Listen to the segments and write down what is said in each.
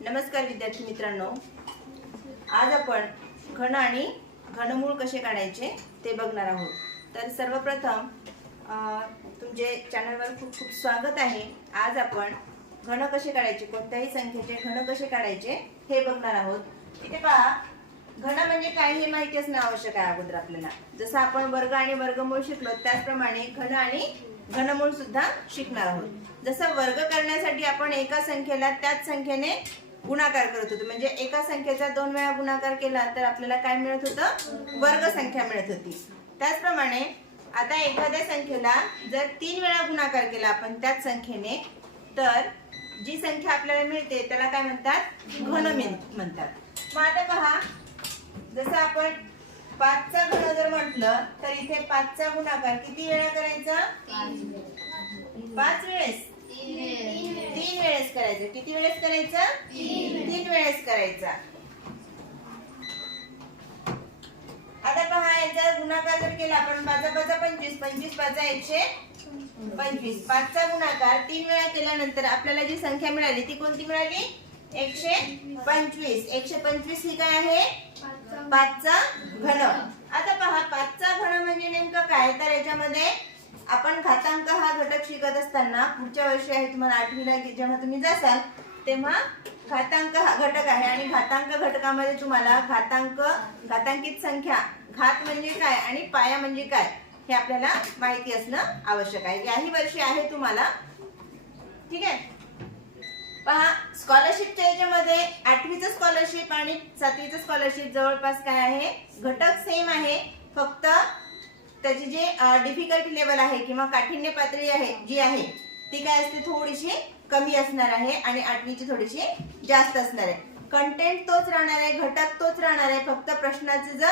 नमस्कार विद्यार्थी मित्रांनो, आज आपण घन आणि घनमूळ कसे काढायचे ते बघणार आहोत। तर सर्वप्रथम तुमचे चॅनलवर खूप खूप स्वागत आहे। आज आपण घन कसे काढायचे, कोणत्याही संख्येचे घन कसे काढायचे हे बघणार आहोत। इथे पहा, घन म्हणजे काय हे माहिती असणे आवश्यक आहे अगोदर आपल्याला। जसं आपण वर्ग आणि वर्गमूळ शिकलो त्याचप्रमाणे घन आणि घनमूळ सुद्धा शिकणार आहोत। जसं वर्ग करण्यासाठी आपण एका संख्येला त्याच संख्येने गुणाकार करत होतो, म्हणजे एका संख्येचा 2 वेळा गुणाकार केला तर आपल्याला काय मिळत होतं, वर्ग संख्या मिळत होती। त्याचप्रमाणे आता एखाद्या संख्येला जर 3 वेळा गुणाकार केला आपण त्याच संख्येने, तर जी संख्या आपल्याला मिळते त्याला काय म्हणतात, घन म्हणतात। मग आता पहा, जसं आपण 5 चा घन जर म्हटलं तर इथे 5 चा गुणाकार किती वेळा करायचा, 5 वेळेस, 3 वेळेस करायचं। किती वेळेस करायचं, 3 वेळेस करायचा। आता पहा, याचा गुणाकार जर केला आपण 5 5 25, 25 5 125, 5 चा गुणाकार 3 वेळा केल्यानंतर आपल्याला जी संख्या मिळाली ती कोणती मिळाली, 125। 125 ही काय आहे, 5 चा घन। आता पहा, 5 चा घन म्हणजे नेमकं काय, तर याच्यामध्ये आपण घातांक हा घटक शिकत असताना पुढच्या वर्षी आहे तुम्हाला 8वीला जेव्हा तुम्ही जासाल तेव्हा घातांक हा घटक आहे, आणि घातांक घटकामध्ये तुम्हाला घातांकित संख्या, घात म्हणजे काय आणि पाया म्हणजे काय हे आपल्याला माहिती असणं आवश्यक आहे। याही वर्षी आहे तुम्हाला, ठीक आहे। पहा, स्कॉलरशिपच्या याच्यामध्ये 8वीचं स्कॉलरशिप आणि 7वीचं स्कॉलरशिप जवळपास काय आहे, घटक सेम आहे, फक्त त्याची जे डिफिकल्टी लेवल आहे किंवा काठिण्य पातळी आहे जी आहे ती काय असते, थोडीशी कमी असणार आहे, आणि 8वीची थोडीशी जास्त असणार आहे। कंटेंट तोच राहणार आहे, घटक तोच राहणार आहे, फक्त प्रश्नाची जो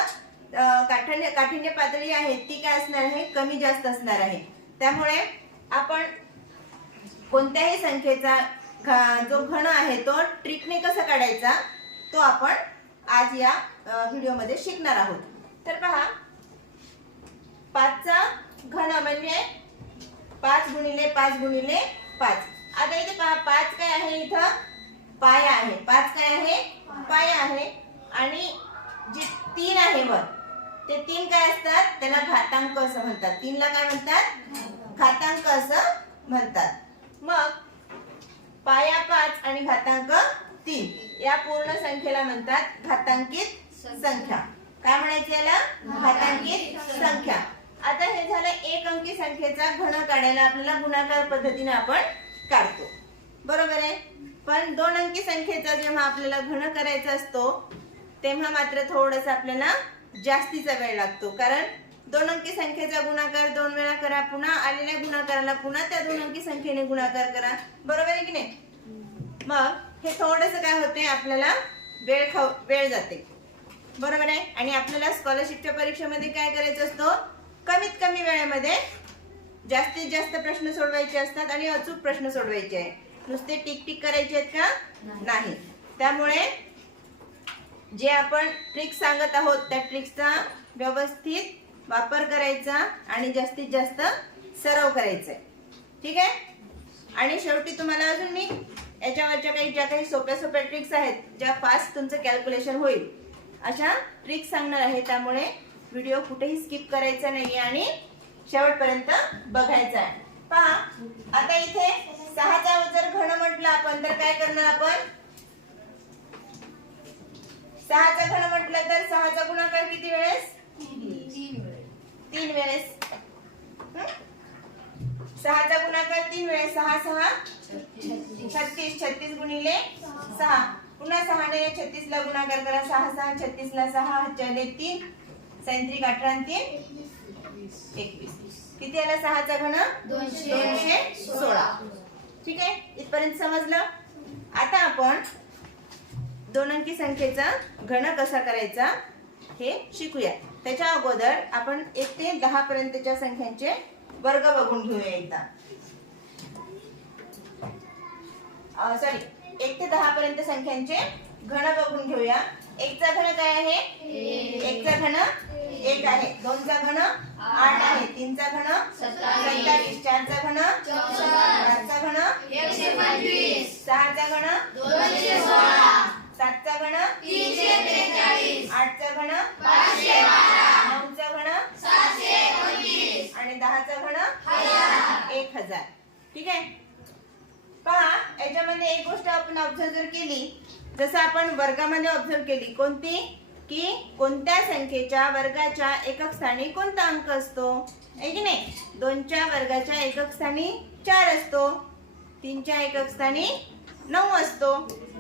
काठिण्य पातळी आहे ती काय असणार आहे, कमी जास्त असणार आहे। त्यामुळे आपण कोणत्याही संख्येचा जो घन आहे तो ट्रिकने कसा काढायचा तो आपण आज या व्हिडिओमध्ये शिकणार आहोत। तर पहा, 5 चा घन म्हणजे 5 गुणिले 5 गुणिले 5। आता इथे पहा, 5 काय आहे, इथं पाया आहे, 5 काय आहे, पाया आहे, आणि जे 3 आहे वर ते 3 काय असतात, त्याला घातांक असं म्हणतात। 3 ला काय म्हणतात, घातांक असं म्हणतात। मग पाया 5 आणि घातांक 3 या पूर्ण संख्येला म्हणतात घातांकित संख्या। काय म्हणायचं याला, घातांकित संख्या। आता हे झालं एक अंकी संख्येचा घन काढायला आपल्याला गुणाकार पद्धतीने आपण काढतो, बरोबर आहे। पण 2 अंकी संख्येचा जेव्हा आपल्याला घन करायचा असतो तेव्हा मात्र थोडंसं आपल्याला जास्तीचा वेळ लागतो, कारण 2 अंकी संख्येचा गुणाकार 2 वेळा करा, पुन्हा आलेल्या गुणाकाराला पुन्हा त्या 2 अंकी संख्येने गुणाकार करा, बरोबर आहे की नाही। मग हे थोडंसं काय होते, आपल्याला वेळ जाते, बरोबर आहे। आणि आपल्याला स्कॉलरशिपच्या परीक्षेमध्ये काय करायचं असतो, कमीत कमी वेळेमध्ये जास्तीत जास्त प्रश्न सोडवायचे असतात आणि अचूक प्रश्न सोडवायचे आहे, नुसते टिक टिक करायचे आहेत का, नाही। त्यामुळे जे आपण ट्रिक्स सांगत आहोत त्या ट्रिक्सचा व्यवस्थित वापर करायचा आणि जास्तीत जास्त सराव करायचा आहे, ठीक आहे। आणि शेवटी तुम्हाला अजून मी याच्यावरच्या ज्या काही सोप्या सोप्या ट्रिक्स आहेत, ज्या फास्ट तुमचं कॅल्क्युलेशन होईल अशा ट्रिक्स सांगणार आहे। त्यामुळे व्हिडिओ कुठेही स्किप करायचा नाही आणि शेवटपर्यंत बघायचा आहे। पहा, आता इथे 6 चा जर घन म्हटलं आपण तर काय करणार, आपण 6 चा घन म्हटलं तर 6 चा गुणाकार किती वेळेस, 3 वेळेस। 6 चा गुणाकार 3 वेळेस, 6 6 36, 36 गुणिले 6, पुन्हा 6 ने 36 ला गुणाकार करा, 6 6 36 ला 6 चले 3, 37 18 3 21, किती आला 6 चा घन, 216, ठीक आहे। इथपर्यंत समजलं। आता आपण 2 अंकी संख्येचा घन कसा करायचा हे शिकूया। त्याच्या अगोदर आपण 1 ते 10 पर्यंतच्या संख्यांचे वर्ग बघून घेऊया एकदा। 1 ते 10 पर्यंत संख्यांचे घन बघून घेऊया। 1 चा घन काय आहे, 1 चा घन 1 आहे, 2 चा घन 8 आहे, 3 चा घन 27, 4 चा घन 5 चा घन 125, 6 चा घन 216, 3000. ठीक आहे. पहा याच्यामध्ये एक गोष्ट आपण ऑब्झर्व जर केली, जसं आपण वर्गामध्ये ऑब्झर्व केली, कोणती, की कोणत्या संख्येच्या वर्गाच्या एकक स्थानी कोणता अंक असतो, आहे की नाही. 2च्या वर्गाच्या एकक स्थानी 4 असतो, 3च्या एकक स्थानी 9 असतो,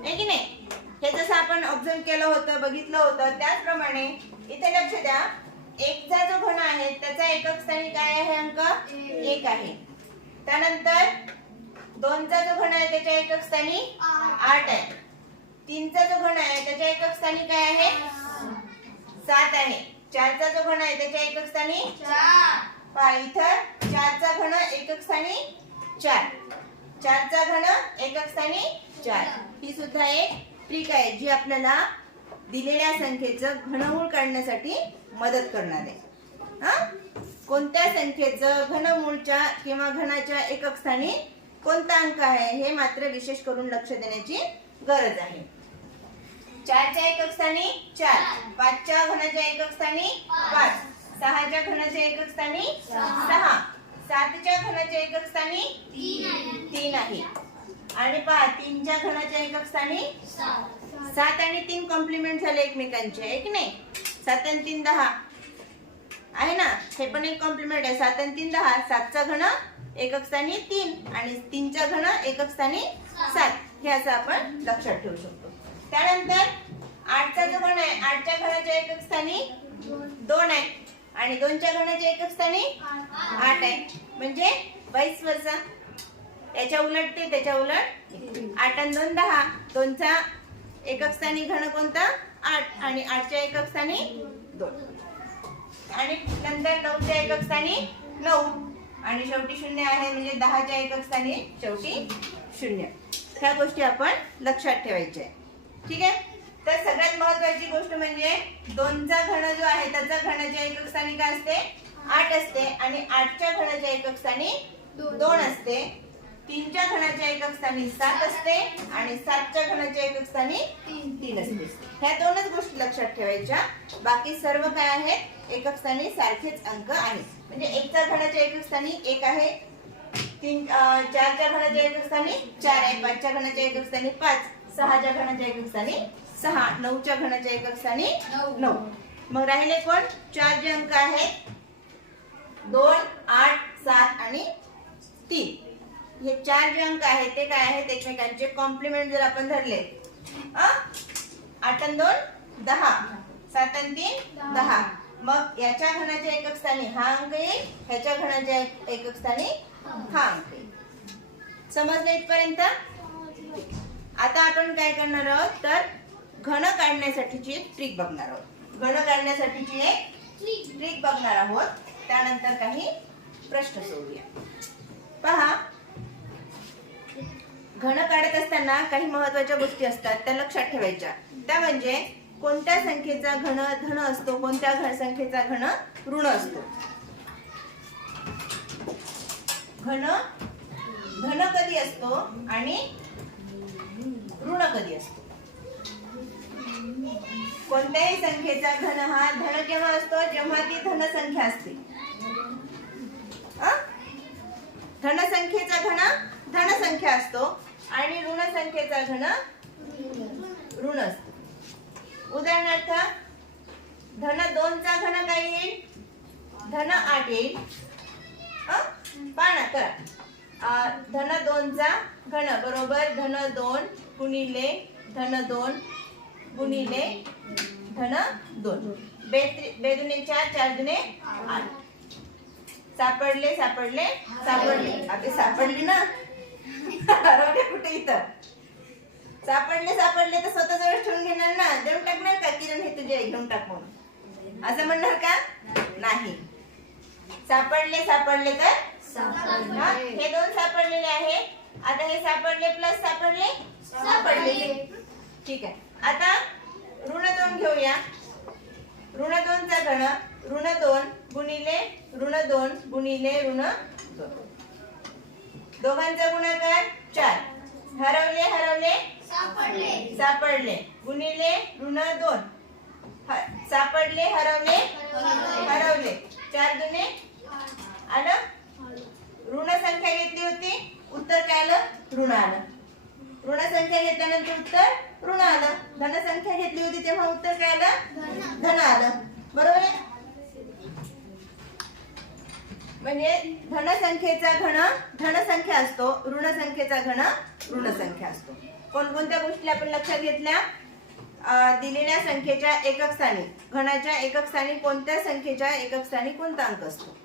आहे की नाही. हे जसं आपण ऑब्झर्व केलं होतं, बघितलं होतं, त्याचप्रमाणे इथे लक्ष द्या. 1चा जो घन आहे त्याचा एकक स्थानी काय आहे अंक 1 आहे. त्यानंतर 2चा जो घन आहे त्याच्या एकक स्थानी 8 आहे. 3चा जो घन आहे त्याच्या एकक स्थानी काय आहे 7 आहे. 4चा जो घन आहे त्याच्या एकक स्थानी 4. पहा इथं 4चा घन एकक स्थानी 4, 4चा घन एकक स्थानी 4. ही सुद्धा एक ट्रिक आहे जी आपल्याला दिलेल्या संख्येचं घनमूळ काढण्यासाठी मदत करणार आहे. कोणत्या संख्येचं घनमूळच्या किंवा घनाच्या एकक स्थानी कोणता अंक आहे हे मात्र विशेष करून लक्ष देण्याची गरज आहे. 4च्या एकक स्थानी 4, 5च्या घनाच्या एकक स्थानी 5, 6च्या घनाच्या एकक स्थानी 6, 7च्या घनाच्या एकक स्थानी 3 आहे. आणि पहा 3च्या घनाच्या एकक स्थानी 7 आणि 3 कॉम्प्लिमेंट झाले एकमेकांचे, आहे की नाही. 7 आणि 3 10 आहे ना, हे पण एक कॉम्प्लिमेंट आहे. 7 आणि 3 10. 7चा घन एकक स्थानी 3 आणि 3चा घन एकक स्थानी 7. हे असं आपण लक्षात ठेवू शकतो. त्यानंतर 8चा जो घन आहे 8च्या घनाच्या एकक स्थानी 2 आहे आणि 2च्या घनाच्या एकक स्थानी 8 आहे. म्हणजे 22 वर्षा याच्या उलट ते त्याच्या उलट 8 आणि 2 10. 2चा एकक स्थानी घन कोणता 8 आणि 8च्या एकक स्थानी 2 आणि नंतर 9च्या एकक स्थानी 9 आणि शेवटी 0 आहे म्हणजे 10च्या एकक स्थानी शेवटी 0. ह्या गोष्टी आपण लक्षात ठेवायच्या आहे. ठीक आहे. तर सगळ्यात महत्त्वाची गोष्ट म्हणजे 2चा घन जो आहे त्याचा घनाच्या एकक स्थानी काय असते 8 असते आणि 8च्या घनाच्या एकक स्थानी 2 असते. 3च्या घनाच्या एकक स्थानी 7 असते आणि 7च्या घनाच्या एकक स्थानी 3 असते. ह्या दोनच गोष्टी लक्षात ठेवायच्या. बाकी सर्व काय आहेत एकक स्थानी सारखेच अंक आहेत. म्हणजे 1च्या घनाच्या एकक स्थानी 1 आहे, 4च्या घनाच्या एकक स्थानी 4 आहे, 5च्या घनाच्या एकक स्थानी 5, 6च्या घनाच्या एकक स्थानी 6, 9च्या घनाच्या एकक स्थानी 9. मग राहिले कोण 4 जे अंक आहेत 2, 8, 7 आणि 3. हे 4 जे अंक आहेत ते काय आहेत एकमेकांचे कॉम्प्लिमेंट जर आपण धरले 8 आणि 2 10, 7 आणि 3 10. मग याच्या घनाच्या एकक स्थानी हा अंक येईल, ह्याच्या घनाच्या एकक स्थानी हा अंक येईल. समजलं इथपर्यंत. आता आपण काय करणार आहोत तर घन काढण्यासाठीची एक ट्रिक बघणार आहोत. घन काढण्यासाठीची एक ट्रिक बघणार आहोत. त्यानंतर काही प्रश्न सोडूया. पहा घन काढत असताना काही महत्त्वाच्या गोष्टी असतात त्या लक्षात ठेवायच्या. त्या म्हणजे कोणत्या संख्येचा घन धन असतो, कोणत्या संख्येचा घन ऋण असतो. घन धन कधी असतो आणि ऋण कधी असतो. कोणत्याही संख्येचा घन हा धन केव्हा असतो जेव्हा ती धन संख्या असते. धन संख्येचा घन धन संख्या असतो आणि ऋण संख्येचा घन ऋण असतो. उदाहरणार्थ धन 2चा घन काय येईल धन 8 येईल. पाना करा धन 2चा घन बरोबर धन 2 गुणिले धन 2 गुणिले धन 2. 2 दुणे 4, 4 दुणे 8. सापडले सापडले सापडले. आता सापडली ना हरवले कुठे इथं. सापडले सापडले तर स्वतः जवळ ठेवून घेणार ना. देऊन टाकणार का किरण हे तुझे घेऊन टाक म्हणून असं म्हणणार का नाही. सापडले सापडले तर हे 2 सापडलेले आहे. आता हे सापडले प्लस सापडले सापडले. ठीक आहे. आता ऋण 2 घेऊया. ऋण 2चा घन ऋण 2 गुणिले ऋण 2 गुणिले ऋण 2. दोघांचा गुणाकार 4. हरवले हरवले सापडले सापडले गुणिले ऋण 2. सापडले हरवले हरवले. 4 दुणे आलं ऋण संख्या घेतली होती, उत्तर काय आलं? ऋण आलं. ऋण संख्या घेतल्यानंतर उत्तर ऋण आलं. धन संख्या घेतली होती तेव्हा उत्तर काय आलं? धन आलं. बरोबर आहे. म्हणजे धन संख्येचा घन धन संख्या असतो, ऋण संख्येचा घन ऋण संख्या असतो. कोणकोणत्या गोष्टी आपण लक्षात घेतल्या? दिलेल्या संख्येच्या एकक स्थानी, घनाच्या एकक स्थानी कोणत्या संख्येच्या एकक स्थानी कोणता अंक असतो,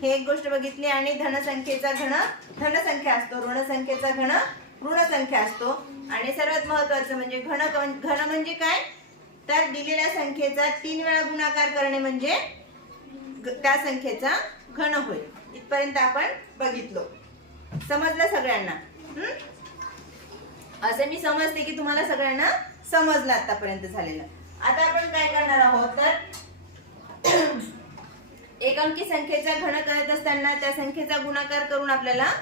हे एक गोष्ट बघितली. आणि धन संख्येचा घन धन संख्या असतो, ऋण संख्येचा घन ऋण संख्या असतो. आणि सर्वात महत्वाचं म्हणजे घन म्हणजे काय? तर दिलेल्या संख्येचा 3 वेळा गुणाकार करणे म्हणजे त्या संख्येचा घन होईल. इथपर्यंत आपण बघितलो. समजलं सगळ्यांना? असं मी समजते की तुम्हाला सगळ्यांना समजलं आतापर्यंत झालेलं. आता आपण काय करणार आहोत तर एक अंकी संख्येचा घन करत असताना त्या संख्येचा गुणाकार करून आपल्याला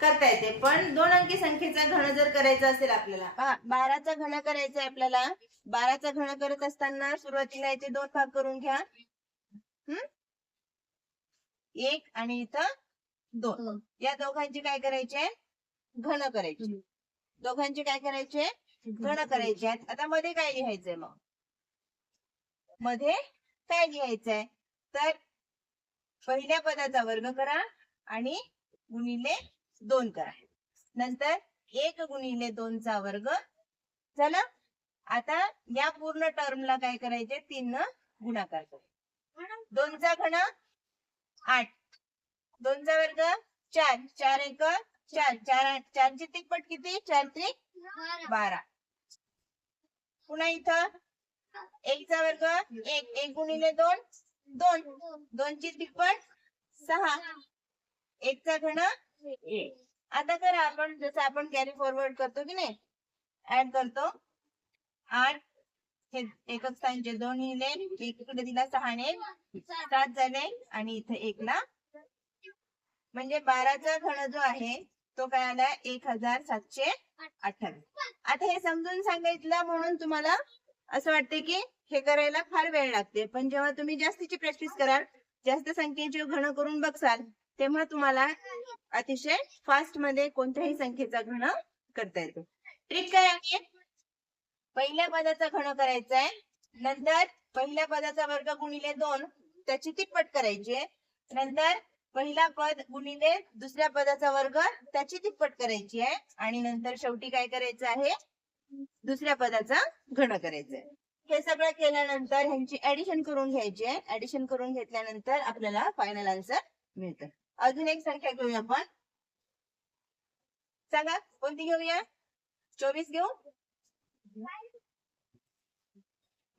करता येते. पण 2 अंकी संख्येचा घन जर करायचा असेल आपल्याला, 12चा घन करायचा आहे आपल्याला. 12चा घन करत असताना सुरुवातीला याचे 2 भाग करून घ्या. 1 आणि इथं 2. या दोघांची काय करायचे? घन करायचे. दोघांचे काय करायचे? घन करायचे आहेत. आता मध्ये काय लिहायचंय? मग मध्ये काय लिहायचंय? तर पहिल्या पदाचा वर्ग करा आणि गुणिले 2 करा. नंतर 1 गुणिले 2 चा वर्ग झाला. आता या पूर्ण टर्मला काय करायचे? 3 न गुणाकार करा. 2 चा घन 8, 2 चा वर्ग 4, 4 1 4, 4 ची तिप्पट किती? 4 त्रिक 12. पुन्हा इथं 1 चा वर्ग 1, 1 गुणिले 2 2, 2 ची तिप्पट 6, 1 चा घन 1. आता करा आपण जसं आपण कॅरी फॉरवर्ड करतो की नाही, ऍड करतो. 8 हे एकक स्थानचे 2 लिहिले, इकडे दिला 6 ने 7 झाले आणि इथे 1 ला, म्हणजे 12चा घन जो आहे तो काय आला? 1728. आता हे समजून सांगितलं म्हणून तुम्हाला असं वाटते की हे करायला फार वेळ लागते, पण जेव्हा तुम्ही जास्तीची प्रॅक्टिस कराल, जास्त संख्येचे घन करून बघसाल, तेव्हा तुम्हाला अतिशय फास्ट मध्ये कोणत्याही संख्येचा घन करता येतो. ट्रिक काय आहे? पहिल्या पदाचा घन करायचा आहे, नंतर पहिल्या पदाचा वर्ग गुणिले 2 त्याची तिप्पट करायची आहे, नंतर पहिला पद गुणिले दुसऱ्या पदाचा वर्ग त्याची तिप्पट करायची आहे, आणि नंतर शेवटी काय करायचं आहे? दुसऱ्या पदाचा घन करायचं आहे. हे सगळं केल्यानंतर ह्यांची ऍडिशन करून घ्यायची आहे. ऍडिशन करून घेतल्यानंतर आपल्याला फायनल आन्सर मिळतं. अजून एक संख्या घेऊया आपण. सांगा कोणती घेऊया? 24 घेऊ.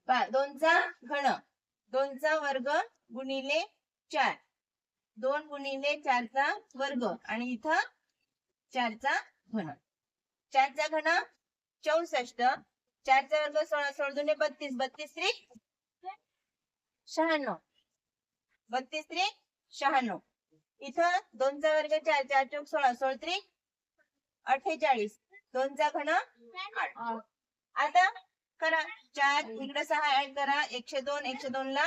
2 चा घन 2 चा वर्ग गुणिले 4, 2 गुणिले 4 चा वर्ग आणि इथं 4 चा घन. 4 चा घन 64, 4 चा वर्ग 16, 16 दुने 32, 32 त्रिक 96, 32 त्रिक 96. इथं 2 चा वर्ग 4, 4 चौक 16, 16 त्रिक 48, 2 चा घन 8. आता करा 4 इकडे 6 ऍड करा, 102, 102 ला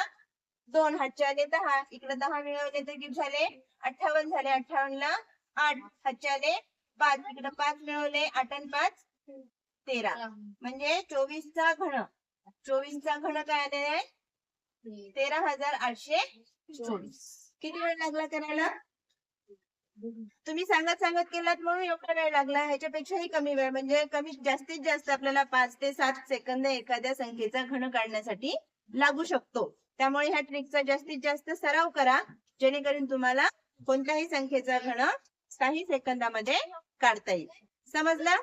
2 हातचे आले 10, इकडे 10 मिळवले तर किती झाले? 58 झाले. 58 ला 8 हातचे आले 5, इकडे 5 मिळवले, 8 आणि 5 13. म्हणजे 24 चा घन 24 चा घन काय आले आहे? 13,824. किती वेळ लागला करायला? तुम्ही सांगत केलात म्हणून एवढा वेळ लागला. ह्याच्यापेक्षाही कमी वेळ, म्हणजे जास्तीत जास्त आपल्याला 5 ते 7 सेकंद एखाद्या संख्येचा घन काढण्यासाठी लागू शकतो. त्यामुळे ह्या ट्रिकचा जास्तीत जास्त सराव करा, जेणेकरून तुम्हाला कोणत्याही संख्येचा घन काही सेकंदामध्ये काढता येईल. समजलं?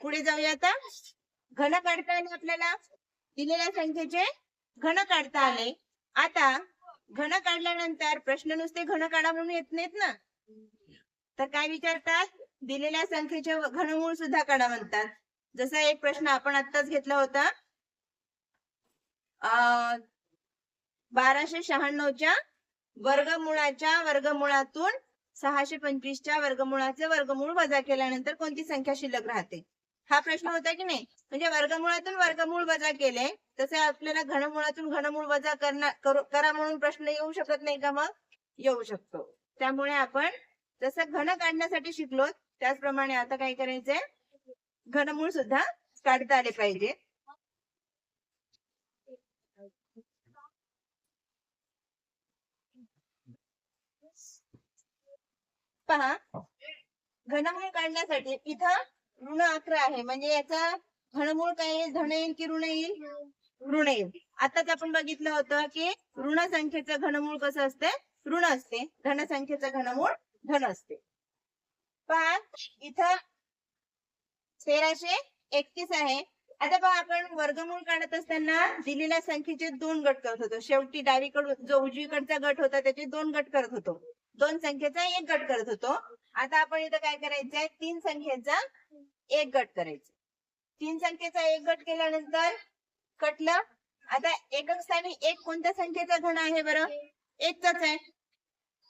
पुढे जाऊया. आता घन काढता आले, आपल्याला दिलेल्या संख्येचे घन काढता आले. आता घन काढल्यानंतर प्रश्न नुसते घन काढा म्हणून येत नाहीत ना, तर काय विचारतात? दिलेल्या संख्येचे घनमूळ सुद्धा काढा म्हणतात. जसा एक प्रश्न आपण आत्ताच घेतला होता, 1296 च्या वर्गमूळाच्या वर्गमूळातून 625 च्या वर्गमूळाचे वर्गमूळ वजा केल्यानंतर कोणती संख्या शिल्लक राहते? हा प्रश्न होता की नाही. म्हणजे वर्गमूळातून वर्गमूळ वजा केले, तसे आपल्याला घनमुळातून घनमूळ वजा करा म्हणून प्रश्न येऊ शकत नाही का? मग येऊ शकतो. त्यामुळे आपण जसं घन काढण्यासाठी शिकलो त्याचप्रमाणे आता काय करायचंय, घनमूळ सुद्धा काढता आले पाहिजे. पहा, घनमूळ काढण्यासाठी इथं ऋण 11 आहे, म्हणजे याचा घनमूळ काय येईल, धन येईल की ऋण येईल? ऋण येईल. आताच आपण बघितलं होतं की ऋण संख्येचं घनमूळ कसं असते, ऋण असते. धन संख्येचं घनमूळ धन असते. पहा इथं 1331 आहे. आता पहा, आपण वर्गमूळ काढत असताना दिलेल्या संख्येचे 2 गट करत होतो. शेवटी डावीकडून जो उजवीकडचा गट होता त्याचे 2 गट करत होतो, 2 संख्येचा 1 गट करत होतो. आता आपण इथं काय करायचंय, 3 संख्येचा 1 गट करायचा. 3 संख्येचा 1 गट केल्यानंतर कटलं. आता एकक स्थानी 1 कोणत्या संख्येचा घन आहे बरं? 1चाच आहे,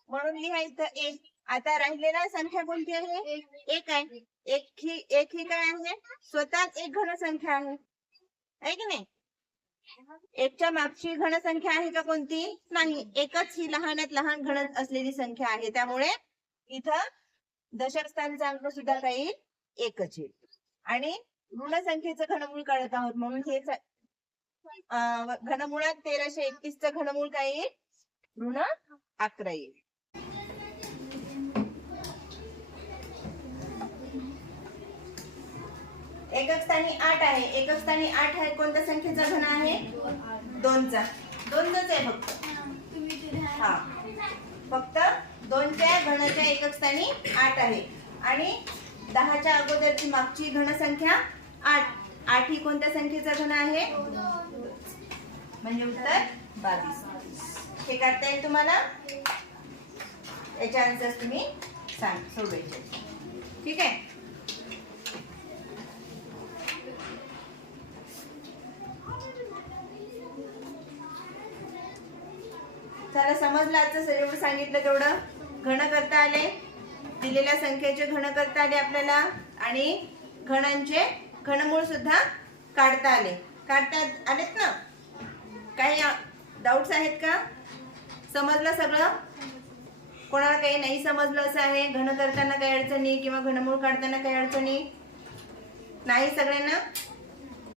म्हणून लिहायचं 1. आता राहिलेला संख्या कोणती आहे? 1 आहे. एक ही काय आहे, स्वतःच एक घन संख्या आहे की नाही? 1च्या मागची घन संख्या आहे का कोणती? नाही. एकच ही लहानात लहान घन असलेली संख्या आहे. त्यामुळे इथं दशक स्थानचा अंक सुद्धा काही 1च येईल. आणि ऋण संख्येचं घनमूळ काढत आहोत, म्हणून हे घनमुळात 1331चं घनमूळ काय येईल? ऋण 11 येईल. एकक स्थानी 8 आहे. एकक स्थानी 8 आहे, कोणत्या संख्येचा घन आहे? 2चा. 2च आहे फक्त. हा, फक्त 2च्या घनाच्या एकक स्थानी 8 आहे. आणि 10च्या अगोदरची मागची घनसंख्या 8. 8 ही कोणत्या संख्येचा घन आहे? म्हणजे उत्तर 22. हे काढता येईल तुम्हाला. याचे आन्सर्स तुम्ही सोडवायचे. ठीक आहे. चला, समजलं आजचं जेवढं सांगितलं तेवढं. घन करता आले, दिलेल्या संख्येचे घन करता आले आपल्याला, आणि घनांचे घनमूळ सुद्धा काढता आले. काढता आलेत ना? काही डाऊट्स आहेत का? समजलं सगळं? कोणाला काही नाही समजलं असं आहे? घन करताना काही अडचणी किंवा घनमूळ काढताना काही अडचणी नाही सगळ्यांना?